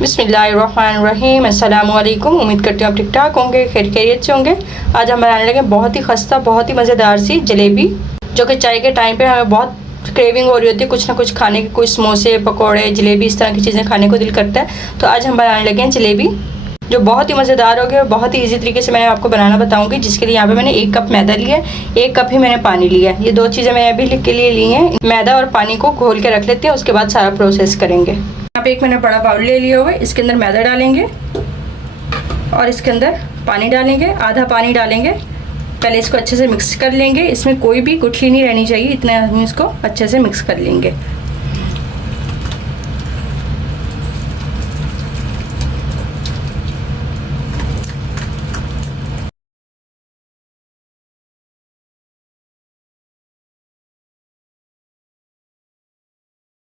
बिस्मिल्लाहिर्रहमानिर्रहीम। अस्सलाम वालेकुम। उम्मीद करती हूँ आप ठीक ठाक होंगे, खैरियत से होंगे। आज हम बनाने लगे बहुत ही खस्ता, बहुत ही मज़ेदार सी जलेबी, जो कि चाय के टाइम पे हमें बहुत क्रेविंग हो रही होती है कुछ ना कुछ खाने की। कोई समोसे, पकौड़े, जलेबी, इस तरह की चीज़ें खाने को दिल करता है। तो आज हम बनाने लगे हैं जलेबी, जो बहुत ही मज़ेदार होगी और बहुत ही ईजी तरीके से मैं आपको बनाना बताऊंगी। जिसके लिए यहाँ पे मैंने 1 कप मैदा लिया है, 1 कप ही मैंने पानी लिया है। ये दो चीज़ें मैंने अभी लिख के लिए ली हैं। मैदा और पानी को घोल के रख लेते हैं, उसके बाद सारा प्रोसेस करेंगे। यहाँ पे एक मैंने बड़ा बाउल ले लिया हुआ है, इसके अंदर मैदा डालेंगे और इसके अंदर पानी डालेंगे, आधा पानी डालेंगे। पहले इसको अच्छे से मिक्स कर लेंगे, इसमें कोई भी गुठली नहीं रहनी चाहिए, इतना हम इसको अच्छे से मिक्स कर लेंगे।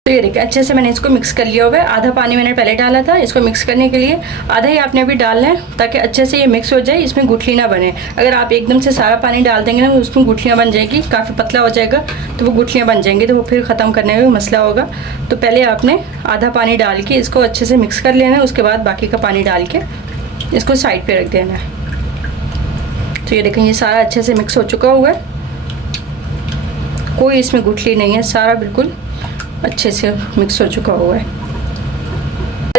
तो ये देखिए अच्छे से मैंने इसको मिक्स कर लिया हुआ है। आधा पानी मैंने पहले डाला था इसको मिक्स करने के लिए, आधा ही आपने अभी डालना है ताकि अच्छे से ये मिक्स हो जाए, इसमें गुठली ना बने। अगर आप एकदम से सारा पानी डाल देंगे ना तो उसमें गुठलियाँ बन जाएगी, काफ़ी पतला हो जाएगा तो वो गुठलियाँ बन जाएंगी, तो वो फिर ख़त्म करने में मसला होगा। तो पहले आपने आधा पानी डाल के इसको अच्छे से मिक्स कर लेना है, उसके बाद बाकी का पानी डाल के इसको साइड पर रख देना है। तो ये देखें ये सारा अच्छे से मिक्स हो चुका हुआ है, कोई इसमें गुठली नहीं है, सारा बिल्कुल अच्छे से मिक्स हो चुका हुआ है।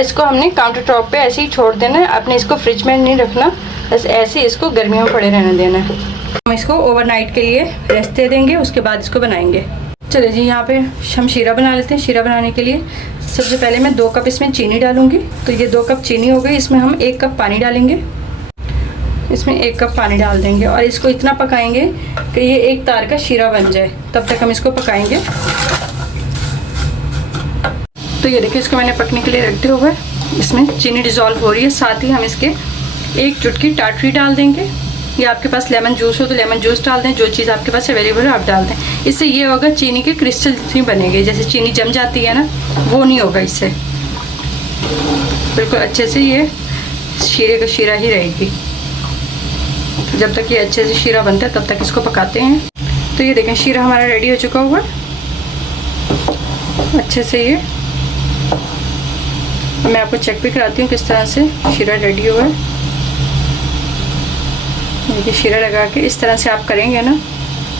इसको हमने काउंटर टॉप पे ऐसे ही छोड़ देना है, आपने इसको फ्रिज में नहीं रखना, बस ऐसे ही इसको गर्मियों में पड़े रहने देना है। हम इसको ओवरनाइट के लिए रेस्ट दे देंगे, उसके बाद इसको बनाएंगे। चलिए जी यहाँ पे हम शीरा बना लेते हैं। शीरा बनाने के लिए सबसे पहले मैं 2 कप इसमें चीनी डालूंगी। तो ये 2 कप चीनी हो गई, इसमें हम 1 कप पानी डालेंगे। इसमें 1 कप पानी डाल देंगे और इसको इतना पकाएंगे कि ये एक तार का शीरा बन जाए, तब तक हम इसको पकाएंगे। तो ये देखिए इसको मैंने पकने के लिए रखते हुए इसमें चीनी डिज़ोल्व हो रही है, साथ ही हम इसके 1 चुटकी टाटरी डाल देंगे, या आपके पास लेमन जूस हो तो लेमन जूस डाल दें, जो चीज़ आपके पास अवेलेबल है आप डाल दें। इससे ये होगा चीनी के क्रिस्टल नहीं बनेंगे, जैसे चीनी जम जाती है ना वो नहीं होगा, इससे बिल्कुल अच्छे से ये शीरे का शीरा ही रहेगी। जब तक ये अच्छे से शीरा बनता है तब तक इसको पकाते हैं। तो ये देखें शीरा हमारा रेडी हो चुका हुआ है अच्छे से। ये मैं आपको चेक भी कराती हूँ किस तरह से शीरा रेडी हुआ है। देखिए शीरा लगा के इस तरह से आप करेंगे ना,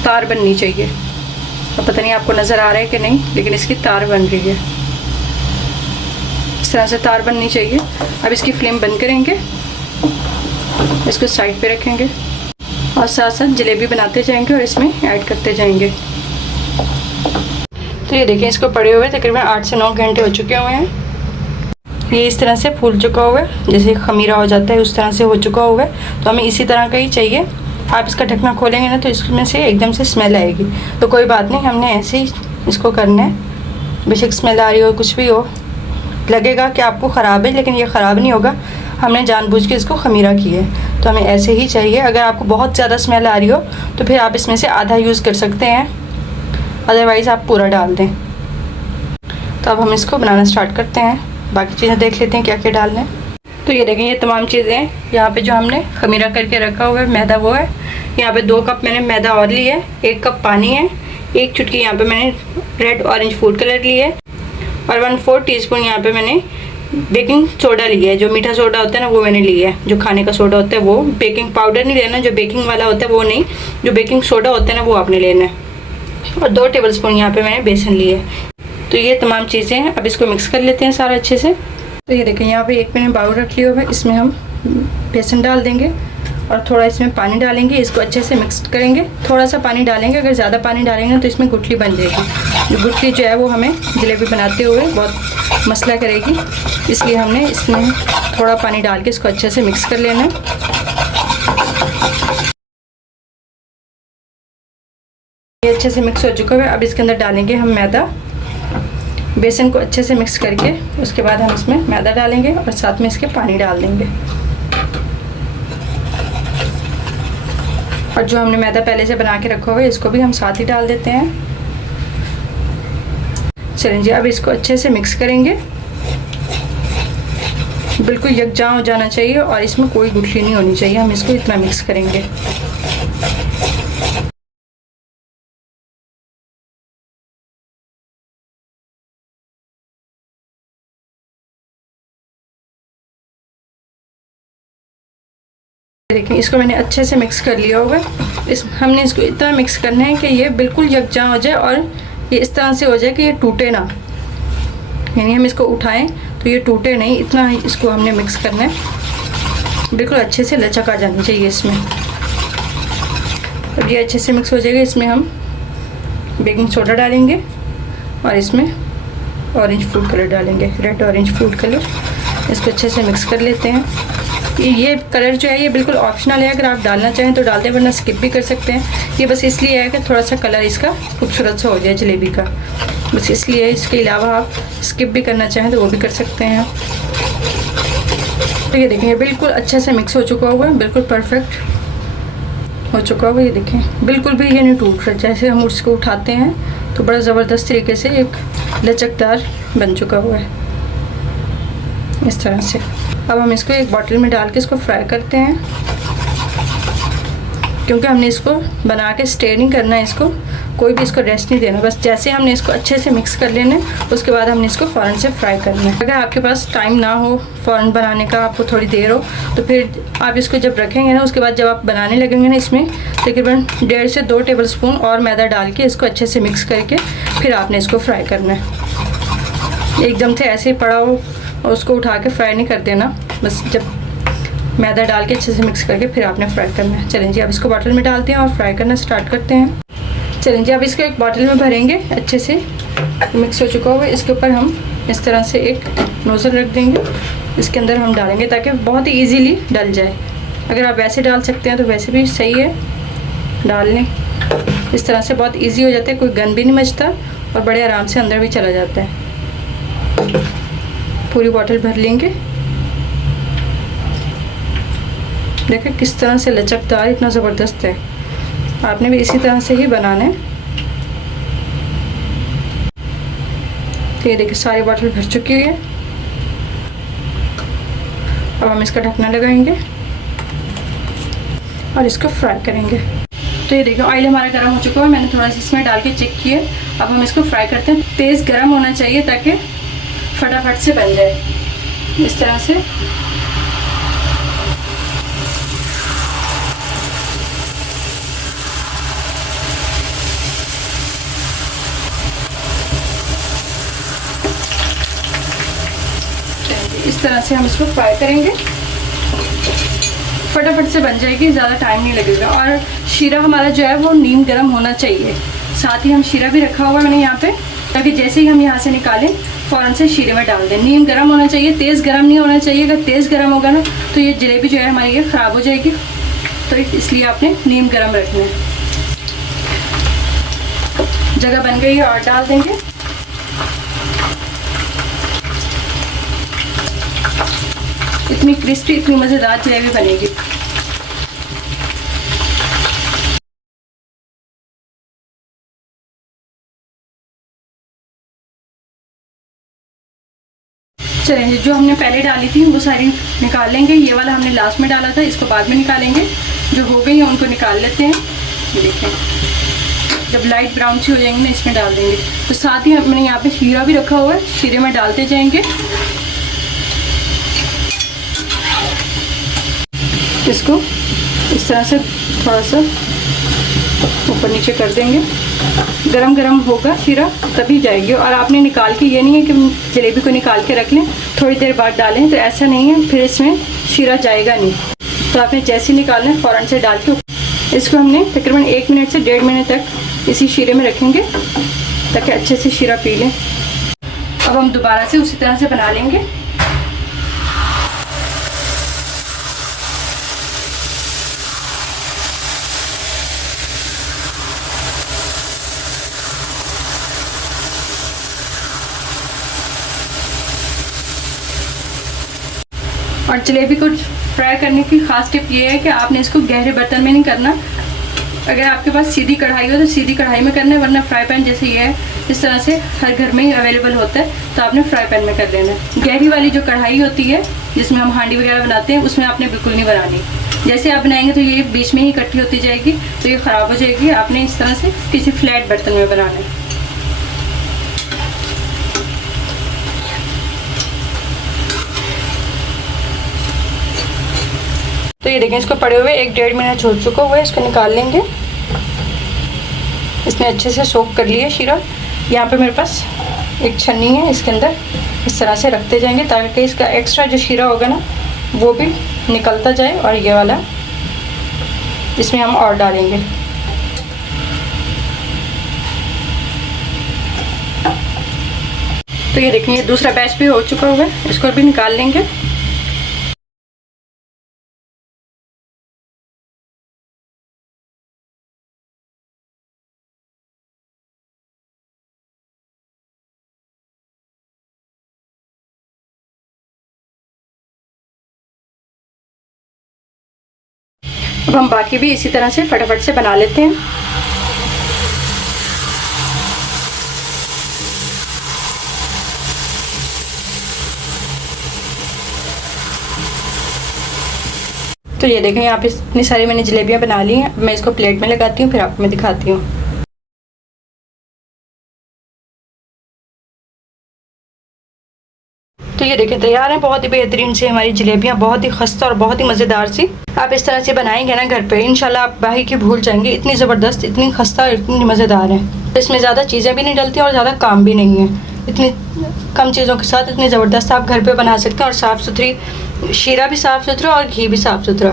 तार बननी चाहिए। अब पता नहीं आपको नज़र आ रहा है कि नहीं, लेकिन इसकी तार बन रही है, इस तरह से तार बननी चाहिए। अब इसकी फ्लेम बंद करेंगे, इसको साइड पे रखेंगे और साथ साथ जलेबी बनाते जाएंगे और इसमें ऐड करते जाएंगे। तो ये देखें इसको पड़े हुए तकरीबन 8 से 9 घंटे हो चुके हुए हैं। ये इस तरह से फूल चुका हुआ है, जैसे खमीरा हो जाता है उस तरह से हो चुका हुआ है। तो हमें इसी तरह का ही चाहिए। आप इसका ढकना खोलेंगे ना तो इसमें से एकदम से स्मेल आएगी, तो कोई बात नहीं, हमने ऐसे ही इसको करना है। बेशक स्मेल आ रही हो, कुछ भी हो, लगेगा कि आपको ख़राब है, लेकिन ये ख़राब नहीं होगा, हमने जानबूझ के इसको खमीरा की है। तो हमें ऐसे ही चाहिए। अगर आपको बहुत ज़्यादा स्मेल आ रही हो तो फिर आप इसमें से आधा यूज़ कर सकते हैं, अदरवाइज़ आप पूरा डाल दें। तो अब हम इसको बनाना स्टार्ट करते हैं, बाकी चीज़ें देख लेते हैं क्या क्या डालना है। तो ये देखें ये तमाम चीज़ें यहाँ पे जो हमने खमीरा करके रखा हुआ है मैदा वो है। यहाँ पे 2 कप मैंने मैदा और लिया है, 1 कप पानी है, 1 चुटकी यहाँ पे मैंने रेड ऑरेंज फूड कलर लिया है और 1/4 टीस्पून यहाँ पे मैंने बेकिंग सोडा लिया है। जो मीठा सोडा होता है ना वो मैंने लिया है, जो खाने का सोडा होता है वो। बेकिंग पाउडर नहीं लेना, जो बेकिंग वाला होता है वो नहीं, जो बेकिंग सोडा होता है ना वो आपने लेना है। और 2 टेबल स्पून यहाँ पे मैंने बेसन लिया है। तो ये तमाम चीज़ें हैं, अब इसको मिक्स कर लेते हैं सारा अच्छे से। तो ये देखें यहाँ पे एक मैंने बाउल रख लिया हुआ है, इसमें हम बेसन डाल देंगे और थोड़ा इसमें पानी डालेंगे, इसको अच्छे से मिक्स करेंगे। थोड़ा सा पानी डालेंगे, अगर ज़्यादा पानी डालेंगे तो इसमें गुठली बन जाएगी। जो गुठली जो है वो हमें जलेबी बनाते हुए बहुत मसला करेगी, इसलिए हमने इसमें थोड़ा पानी डाल के इसको अच्छे से मिक्स कर लेना है। ये अच्छे से मिक्स हो चुका है। अब इसके अंदर डालेंगे हम मैदा, बेसन को अच्छे से मिक्स करके उसके बाद हम इसमें मैदा डालेंगे और साथ में इसके पानी डाल देंगे। और जो हमने मैदा पहले से बना के रखा हुआ है इसको भी हम साथ ही डाल देते हैं। चलिए जी अब इसको अच्छे से मिक्स करेंगे, बिल्कुल यकजां हो जाना चाहिए और इसमें कोई गुठली नहीं होनी चाहिए। हम इसको इतना मिक्स करेंगे। देखिए इसको मैंने अच्छे से मिक्स कर लिया होगा। हमने इसको इतना मिक्स करना है कि ये बिल्कुल यकजा हो जाए और ये इस तरह से हो जाए कि ये टूटे ना, यानी हम इसको उठाएं तो ये टूटे नहीं, इतना इसको हमने मिक्स करना है। बिल्कुल अच्छे से लचक आ जानी चाहिए इसमें। अब ये अच्छे से मिक्स हो जाएगा, इसमें हम बेकिंग सोडा डालेंगे और इसमें ऑरेंज फूड कलर डालेंगे, रेड ऑरेंज फूड कलर। इसको अच्छे से मिक्स कर लेते हैं। ये कलर जो है ये बिल्कुल ऑप्शनल है, अगर आप डालना चाहें तो डालते हैं, वरना स्किप भी कर सकते हैं। ये बस इसलिए है कि थोड़ा सा कलर इसका खूबसूरत सा हो जाए जलेबी का, बस इसलिए। इसके अलावा आप स्किप भी करना चाहें तो वो भी कर सकते हैं। तो ये देखें ये बिल्कुल अच्छे से मिक्स हो चुका हुआ है, बिल्कुल परफेक्ट हो चुका हुआ है। ये देखें बिल्कुल भी ये नहीं टूट रहा। जैसे हम उसको उठाते हैं तो बड़ा ज़बरदस्त तरीके से एक लचकदार बन चुका हुआ है इस तरह से। अब हम इसको एक बॉटल में डाल के इसको फ्राई करते हैं, क्योंकि हमने इसको बना के स्टे नहीं करना है, इसको कोई भी इसको रेस्ट नहीं देना। बस जैसे हमने इसको अच्छे से मिक्स कर लेना है, उसके बाद हमने इसको फ़ौरन से फ्राई करना है। अगर आपके पास टाइम ना हो फ़ौरन बनाने का, आपको थोड़ी देर हो, तो फिर आप इसको जब रखेंगे ना, उसके बाद जब आप बनाने लगेंगे ना, इसमें तकरीबन 1.5 से 2 टेबलस्पून और मैदा डाल के इसको अच्छे से मिक्स करके फिर आपने इसको फ्राई करना है। एकदम से ऐसे ही पड़ा हो और उसको उठा के फ्राई नहीं कर देना, बस जब मैदा डाल के अच्छे से मिक्स करके फिर आपने फ्राई करना है। चलें जी अब इसको बॉटल में डालते हैं और फ्राई करना स्टार्ट करते हैं। चलें जी अब इसको एक बॉटल में भरेंगे, अच्छे से मिक्स हो चुका हुआ है। इसके ऊपर हम इस तरह से एक नोज़ल रख देंगे, इसके अंदर हम डालेंगे ताकि बहुत ही ईजीली डल जाए। अगर आप वैसे डाल सकते हैं तो वैसे भी सही है, डाल लें। इस तरह से बहुत ईजी हो जाता है, कोई गन भी नहीं मचता और बड़े आराम से अंदर भी चला जाता है। पूरी बॉटल भर लेंगे। देखें किस तरह से लचकदार, इतना ज़बरदस्त है। आपने भी इसी तरह से ही बनाना है। तो ये देखिए सारी बॉटल भर चुकी है। अब हम इसका ढकना लगाएंगे और इसको फ्राई करेंगे। तो ये देखिए ऑयल हमारा गर्म हो चुका है, मैंने थोड़ा सा इसमें डाल के चेक किया। अब हम इसको फ्राई करते हैं। तेज़ गर्म होना चाहिए ताकि फटाफट से बन जाए इस तरह से। इस तरह से हम इसको फ्राई करेंगे, फटाफट से बन जाएगी, ज़्यादा टाइम नहीं लगेगा। और शीरा हमारा जो है वो नीम गर्म होना चाहिए। साथ ही हम शीरा भी रखा हुआ है मैंने यहाँ पे, ताकि जैसे ही हम यहाँ से निकालें फ़ौरन से शीरे में डाल दें। नीम गर्म होना चाहिए, तेज़ गर्म नहीं होना चाहिए। अगर तेज़ गर्म होगा ना तो ये जलेबी जो है हमारी ये ख़राब हो जाएगी, तो इसलिए आपने नीम गर्म रखना है। जगह बन गई है और डाल देंगे। इतनी क्रिस्पी, इतनी मज़ेदार जलेबी बनेगी। चलें जो हमने पहले डाली थी वो सारी निकाल लेंगे। ये वाला हमने लास्ट में डाला था, इसको बाद में निकालेंगे। जो हो गई है उनको निकाल लेते हैं। ये देखें जब लाइट ब्राउन सी हो जाएंगी ना, इसमें डाल देंगे। तो साथ ही हमने यहाँ पे शीरा भी रखा हुआ है, शीरे में डालते जाएंगे। इसको इस तरह से थोड़ा सा ऊपर नीचे कर देंगे। गरम गरम होगा शीरा तभी जाएगी। और आपने निकाल के, ये नहीं है कि जलेबी को निकाल के रख लें थोड़ी देर बाद डालें, तो ऐसा नहीं है, फिर इसमें शीरा जाएगा नहीं। तो आपने जैसे ही निकालना है फ़ौरन से डाल के इसको हमने तकरीबन 1 मिनट से 1.5 मिनट तक इसी शीरे में रखेंगे ताकि अच्छे से शीरा पी लें। अब हम दोबारा से उसी तरह से बना लेंगे। और जलेबी को फ्राई करने की ख़ास टिप ये है कि आपने इसको गहरे बर्तन में नहीं करना। अगर आपके पास सीधी कढ़ाई हो तो सीधी कढ़ाई में करना है, वरना फ्राई पैन जैसे ये है इस तरह से हर घर में ही अवेलेबल होता है, तो आपने फ्राई पैन में कर लेना है। गहरी वाली जो कढ़ाई होती है जिसमें हम हांडी वगैरह बनाते हैं, उसमें आपने बिल्कुल नहीं बनानी। जैसे आप बनाएंगे तो ये बीच में ही इकट्ठी होती जाएगी, तो ये ख़राब हो जाएगी। आपने इस तरह से किसी फ्लैट बर्तन में बनाना है। तो ये देखें, इसको पड़े हुए 1-1.5 मिनट हो चुका हुआ है। इसको निकाल लेंगे। इसने अच्छे से सोक कर लिया शीरा। यहाँ पे मेरे पास एक छन्नी है, इसके अंदर इस तरह से रखते जाएंगे ताकि इसका एक्स्ट्रा जो शीरा होगा ना वो भी निकलता जाए। और ये वाला इसमें हम और डालेंगे। तो ये देखिए, ये दूसरा बैच भी हो चुका हुआ है, इसको भी निकाल लेंगे। अब हम बाकी भी इसी तरह से फटाफट से बना लेते हैं। तो ये देखें, यहाँ पे इतनी सारी मैंने जलेबियाँ बना ली हैं। अब मैं इसको प्लेट में लगाती हूँ, फिर आपको मैं दिखाती हूँ। तो ये देखें, तैयार है बहुत ही बेहतरीन से हमारी जलेबियाँ, बहुत ही खस्ता और बहुत ही मज़ेदार सी। आप इस तरह से बनाएंगे ना घर पे, इंशाल्लाह आप बाहर की भूल जाएंगे। इतनी ज़बरदस्त, इतनी खस्ता और इतनी मज़ेदार है। इसमें ज़्यादा चीज़ें भी नहीं डलती और ज़्यादा काम भी नहीं है। इतनी कम चीज़ों के साथ इतनी ज़बरदस्त आप घर पे बना सकते हैं। और साफ़ सुथरी, शीरा भी साफ़ सुथरा और घी भी साफ़ सुथरा।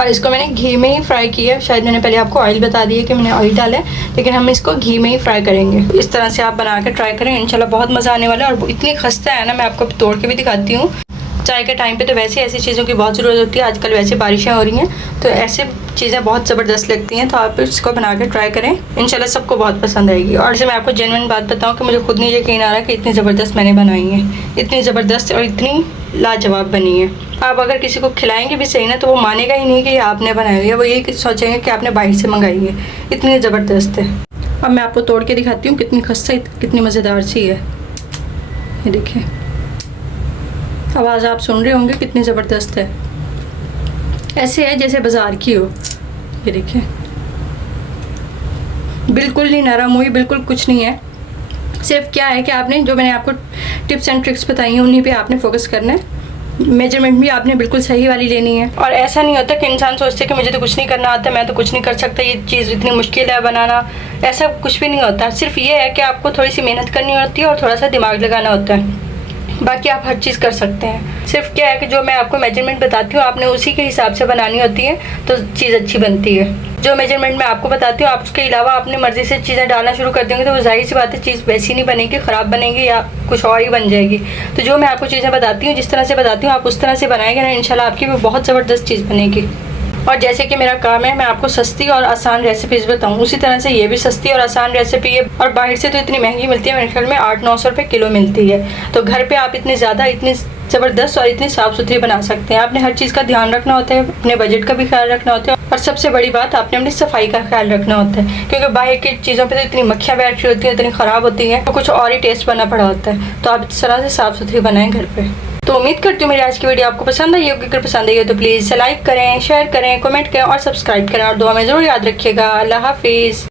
और इसको मैंने घी में ही फ्राई किया है। शायद मैंने पहले आपको ऑयल बता दिया कि मैंने ऑयल डाला है, लेकिन हम इसको घी में ही फ्राई करेंगे। इस तरह से आप बना के ट्राई करें, इंशाल्लाह बहुत मज़ा आने वाला है। और इतनी खस्ता है ना, मैं आपको तोड़ के भी दिखाती हूँ। चाय के टाइम पे तो वैसे ऐसी चीज़ों की बहुत ज़रूरत होती है। आजकल वैसे बारिशें हो रही हैं तो ऐसे चीज़ें बहुत ज़बरदस्त लगती हैं। तो आप इसको बना के ट्राई करें, इंशाल्लाह सबको बहुत पसंद आएगी। और जैसे मैं आपको जेन्युइन बात बताऊँ कि मुझे खुद नहीं यकीन आ रहा कि इतनी ज़बरदस्त मैंने बनाई है, इतनी ज़बरदस्त और इतनी लाजवाब बनी है। आप अगर किसी को खिलाएंगे भी सही ना, तो वो मानेगा ही नहीं कि ये आपने बनाई हुई है। वो यही सोचेंगे कि आपने बाहर से मंगाई है। इतनी ज़बरदस्त है। अब मैं आपको तोड़ के दिखाती हूँ कितनी खस्ता, कितनी मज़ेदार सी है। ये देखिए, आवाज़ आप सुन रहे होंगे कितनी ज़बरदस्त है। ऐसे है जैसे बाज़ार की हो। ये देखिए, बिल्कुल नहीं नरम हुई, बिल्कुल कुछ नहीं है। सिर्फ क्या है कि आपने जो मैंने आपको टिप्स एंड ट्रिक्स बताई हैं उन्हीं पे आपने फोकस करना है। मेजरमेंट भी आपने बिल्कुल सही वाली लेनी है। और ऐसा नहीं होता कि इंसान सोचते कि मुझे तो कुछ नहीं करना आता, मैं तो कुछ नहीं कर सकता, ये चीज़ इतनी मुश्किल है बनाना। ऐसा कुछ भी नहीं होता। सिर्फ ये है कि आपको थोड़ी सी मेहनत करनी होती है और थोड़ा सा दिमाग लगाना होता है। बाकी आप हर चीज़ कर सकते हैं। सिर्फ क्या है कि जो मैं आपको मेजरमेंट बताती हूँ आपने उसी के हिसाब से बनानी होती है, तो चीज़ अच्छी बनती है। जो मेजरमेंट मैं आपको बताती हूँ आप उसके अलावा अपनी मर्ज़ी से चीज़ें डालना शुरू कर देंगे तो वो जाहिर सी बात है चीज़ वैसी नहीं बनेगी, ख़राब बनेगी या कुछ और ही बन जाएगी। तो जो मैं आपको चीज़ें बताती हूँ, जिस तरह से बताती हूँ आप उस तरह से बनाएंगे ना, इंशाल्लाह आपकी भी बहुत ज़बरदस्त चीज़ बनेगी। और जैसे कि मेरा काम है मैं आपको सस्ती और आसान रेसिपीज़ बताऊँ, उसी तरह से ये भी सस्ती और आसान रेसिपी है। और बाहर से तो इतनी महंगी मिलती है, मेरे ख्याल में 800-900 रुपये किलो मिलती है। तो घर पे आप इतनी ज़्यादा, इतनी ज़बरदस्त और इतनी साफ़ सुथरी बना सकते हैं। आपने हर चीज़ का ध्यान रखना होता है, अपने बजट का भी ख्याल रखना होता है और सबसे बड़ी बात आपने अपनी सफाई का ख्याल रखना होता है। क्योंकि बाहर की चीज़ों पे तो इतनी मक्खियाँ बैठ रही होती हैं, इतनी ख़राब होती हैं, तो कुछ और ही टेस्ट बनना पड़ा होता है। तो आप इस तरह से साफ़ सुथरी बनाएं घर पे। तो उम्मीद करती हूँ मेरी आज की वीडियो आपको पसंद आई होगी। अगर पसंद आई हो तो प्लीज़ लाइक करें, शेयर करें, कमेंट करें और सब्सक्राइब करें। और दुआ में ज़रूर याद रखिएगा। अल्लाह हाफिज़।